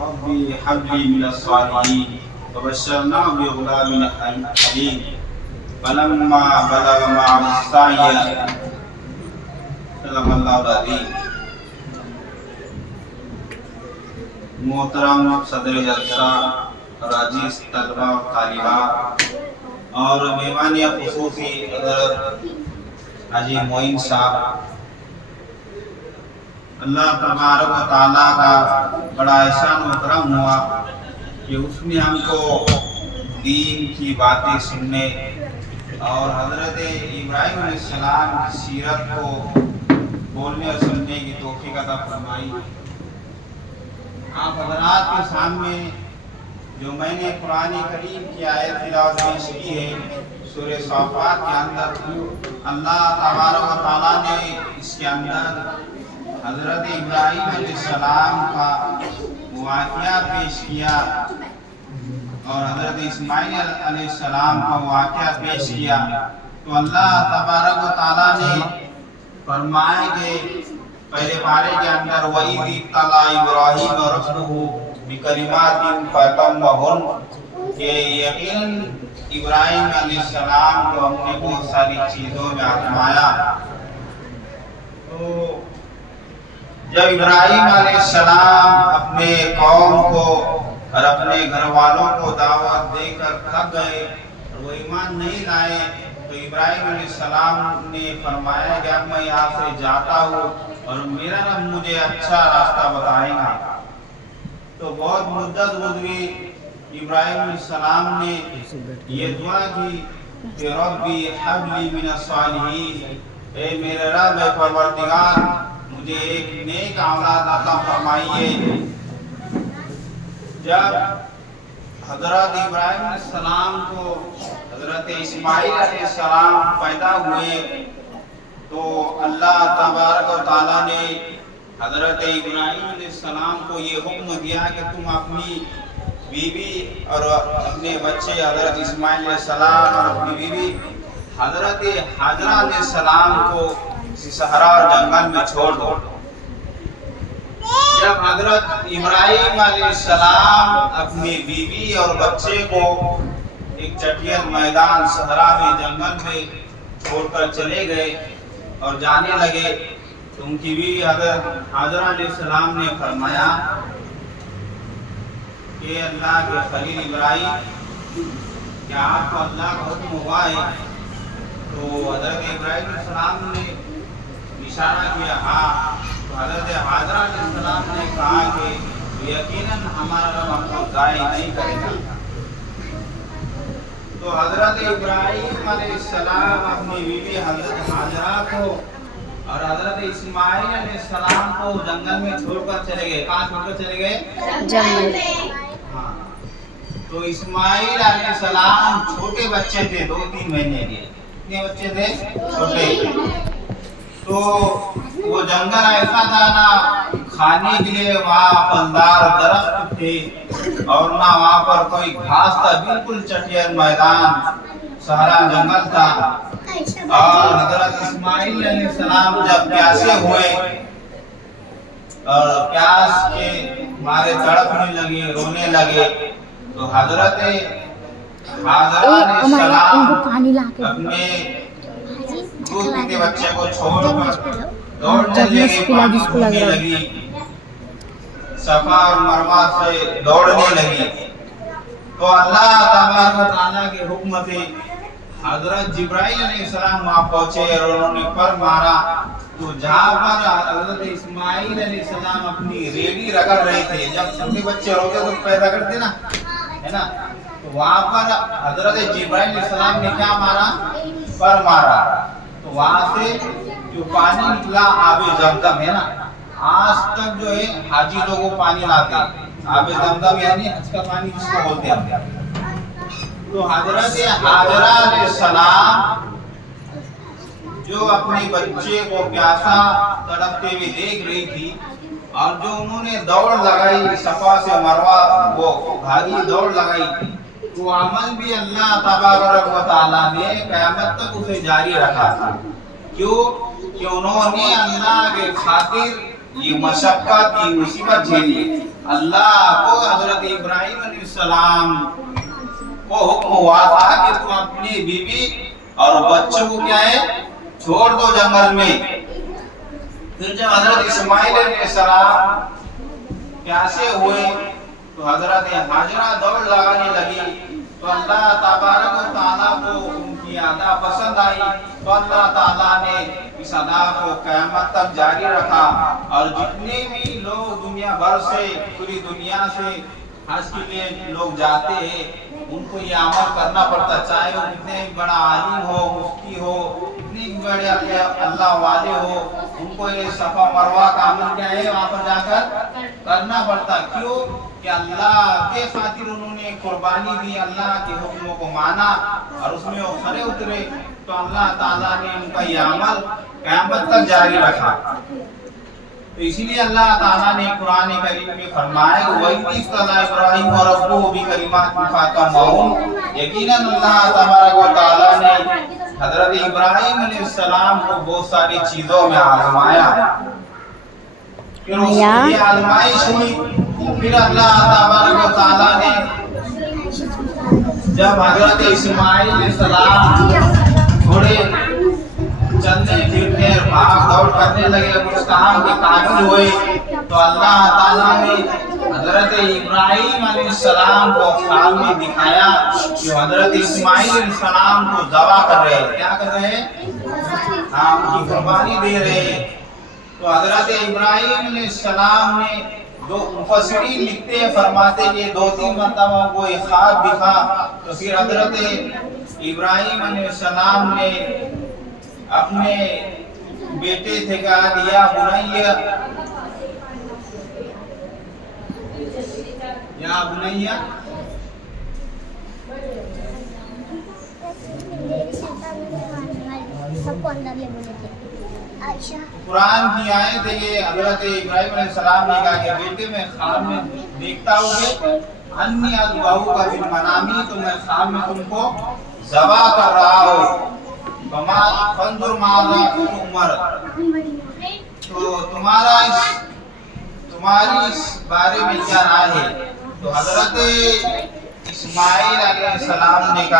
ربي هب لي من الصالحين فبشرناه بغلام حليم فلما بلغ معه السعي صدق اللہ العظیم۔ محترم صدر جلسہ اور عزیز طلبہ و طالبات اور مہمان خصوصی حضرت حاجی معین صاحب، اللہ تبارک و تعالیٰ کا بڑا احسان و کرم ہوا کہ اس نے ہم کو دین کی باتیں سننے اور حضرت ابراہیم علیہ السلام کی سیرت کو بولنے اور سننے کی توفیق عطا فرمائی۔ آپ حضرات کے سامنے جو میں نے قرآن کریم کی آیت تلاوت پیش کی ہے سورہ صافات کے اندر، اللہ تبارک و تعالیٰ نے اس کے اندر حضرت ابراہیم علیہ السلام کا واقعہ پیش کیا اور حضرت اسماعیل علیہ السلام کا واقعہ پیش کیا، تو اللہ تبارک و تعالیٰ نے فرمائے کہ پہلے پارے کے اندر وَإِذِ ابْتَلَىٰ إِبْرَاهِيمَ رَبُّهُ بِكَلِمَاتٍ فَأَتَمَّهُنَّ کہ یقیناً ابراہیم علیہ السلام کو ہم نے بہت ساری چیزوں میں آزمایا۔ تو جب ابراہیم علیہ السلام اپنے قوم کو اور اپنے گھر والوں کو دعوت دے کر تھک گئے اور وہ ایمان نہیں لائے، تو ابراہیم علیہ السلام نے فرمایا کہ اب میں یہاں سے جاتا ہوں اور میرا رب مجھے اچھا راستہ بتائے گا۔ تو بہت مدت گزری، ابراہیم علیہ السلام نے یہ دعا کی کہ ربی حب لی من الصالحین، اے میرے رب اے پروردگار مجھے ایک نیک اولاد عطا فرمائیے۔ جب حضرت ابراہیم علیہ السلام کو حضرت اسماعیل علیہ السلام پیدا ہوئے تو اللہ تبارک و تعالیٰ نے حضرت ابراہیم علیہ السلام کو یہ حکم دیا کہ تم اپنی بیوی اور اپنے بچے حضرت اسماعیل علیہ السلام اور اپنی بیوی حضرت حاجرہ علیہ السلام کو صحرا اور جنگل میں چھوڑ دو۔ جب حضرت ابراہیم علیہ السلام اپنی بیوی اور بچے کو ایک چٹیل میدان صحرا میں جنگل میں چھوڑ کر چلے گئے اور جانے لگے، تو ان کی بیوی حضرت حاجرہ علیہ السلام نے فرمایا کہ اللہ کے خلیل ابراہیم کیا آپ کو اللہ کا حکم ہوا ہے؟ تو حضرت ابراہیم علیہ السلام نے اشارہ کیا ہاں، تو حضرت حاجرہ علیہ السلام نے کہا کہ یقیناً ہمارا رب ہم کو ضائع نہیں کرے گا۔ تو حضرت ابراہیم علیہ السلام اپنی بیوی حضرت حاجرہ کو اور حضرت اسماعیل علیہ السلام کو جنگل میں چھوڑ کر چلے گئے۔ کہاں چھوڑ کر چلے گئے؟ جنگل۔ ہاں، تو اسماعیل علیہ السلام چھوٹے بچے تھے، 2-3 مہینے کے۔ کتنے بچے تھے؟ چھوٹے۔ تو وہ جنگل ایسا تھا نہ کھانے کے لیے وہاں پھلدار درخت تھے اور نہ وہاں پر کوئی گھاس تھا، بالکل چٹیل میدان صحرا جنگل تھا۔ اور حضرت اسماعیل علیہ السلام جب پیاسے ہوئے اور پیاس کے مارے تڑپنے لگے، رونے لگے، تو حضرت حاجرہ علیہ السلام اپنے دودھ پیتے بچے کو چھوڑ کر دوڑنے لگی، پانی لگی، صفا اور مروہ سے دوڑنے لگی۔ تو اللہ تبارک و تعالیٰ کے حکم سے حضرت جبرائیل علیہ السلام وہاں پہنچے اور انہوں نے پر مارا، تو جہاں پر حضرت اسماعیل علیہ السلام اپنی ریڑھی رگڑ رہے تھے، جب چھوٹے بچے روتے تو پیر رگڑتے نا، ہے نا، تو وہاں پر حضرت جبرائیل علیہ السلام نے کیا مارا؟ پر مارا، تو وہاں سے جو پانی نکلا آب زمزم ہے نا، آج تک جو ہے حاجی لوگوں پانی لاتے ہیں، آب زمزم یعنی حج کا پانی جس کو بولتے ہیں۔ تو حضرت حاجرہ علیہ السلام جو اپنے بچے کو پیاسا تڑپتے ہوئے دیکھ رہی تھی اور جو انہوں نے دوڑ لگائی صفا سے مروہ، وہ بھاری دوڑ لگائی تھی، وہ عمل بھی اللہ تبارک و تعالیٰ نے قیامت تک اسے جاری رکھا تھا۔ کیوں؟ کہ انہوں نے اللہ کے خاطر یہ مشقت یہ مصیبت جھیلی. اللہ کو حضرت ابراہیم علیہ السلام کو حکم ہوا تھا کہ تم اپنی بیوی اور بچوں کو کیا ہے چھوڑ دو جنگل میں. پھر جب حضرت اسماعیل علیہ السلام پیاسے ہوئے تو حضرت ہاجرہ دوڑ لگانے لگی تو اللہ تبارک و تعالیٰ کو ان کی ادا پسند آئی تو اللہ تعالیٰ نے اس ادا کو قیامت تک جاری رکھا. اور جتنے بھی لوگ دنیا بھر سے پوری دنیا سے حج کے لیے لوگ جاتے ہیں ان کو یہ عمل کرنا پڑتا چاہے وہ کتنے بڑا عالم ہو مفتی ہو کتنے بڑے اللہ والے ہو ان کو یہ صفا مروہ کا عمل کیا ہے وہاں پر جا کر کرنا پڑتا. کیوں کہ اللہ کے خاطر انہوں نے قربانی دی اللہ کے حکموں کو مانا اور اس میں وہ کھڑے اترے تو اللہ تعالیٰ نے ان کا یہ عمل قیامت تک جاری رکھا. تو اسی لیے اللہ تعالیٰ نے قرآن کریم میں فرمایا کہ وَإِذِ ابْتَلَىٰ إِبْرَاهِيمَ رَبُّهُ بِكَلِمَاتٍ فَأَتَمَّهُنَّ. یقیناً اللہ تبارک و تعالیٰ نے حضرت ابراہیم علیہ السلام کو بہت ساری چیزوں میں آزمایا. پھر اس کی یہ آزمائش ہوئی پھر اللہ تبارک و تعالیٰ نے جب حضرت اسماعیل علیہ السلام تھوڑے چلنے پھرنے بھاگ دوڑ کرنے لگے کچھ کام کے قابل ہوئے تو اللہ تعالیٰ نے حضرت ابراہیم علیہ السلام کو خواب میں دکھایا کہ حضرت اسماعیل علیہ السلام کو ذبح کر رہے ہیں. کیا کر رہے ہیں؟ ہاں ان کی قربانی دے رہے ہیں. تو حضرت ابراہیم علیہ السلام نے دو مفسرین لکھتے ہیں فرماتے ہیں 2-3 مرتبہ کو ایک خواب دکھا تو پھر حضرت ابراہیم علیہ السلام نے اپنے بیٹے سے کہا کہ یا بنیا قرآن کی آیت ہے یہ حضرت ابراہیم علیہ السلام نے کہا کہ بیٹے میں خواب میں دیکھتا ہوں کہ انی اذبحوک فی المنام تو میں خواب میں تم کو ذبح کر رہا ہوں فانظر ماذا تؤمر. تو تمہاری اس بارے میں کیا رائے ہے؟ تو حضرت اسماعیل علیہ السلام نے کہا